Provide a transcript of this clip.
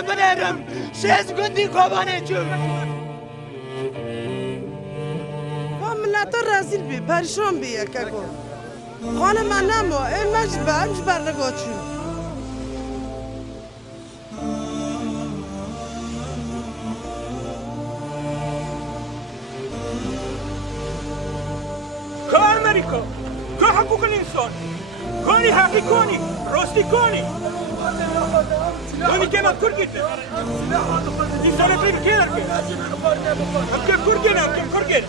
من بنرم شیز گندی کابانه چون ملت رزیل بی پریشان بی یککو خانه من نمو این مجبر برنگاه چون كأمريكا كحقوق الإنسان كوني حقي كوني روستي كوني كوني كما كرجت إنسان بيبي كيرك أبكي كرجنا أبكي كرجنا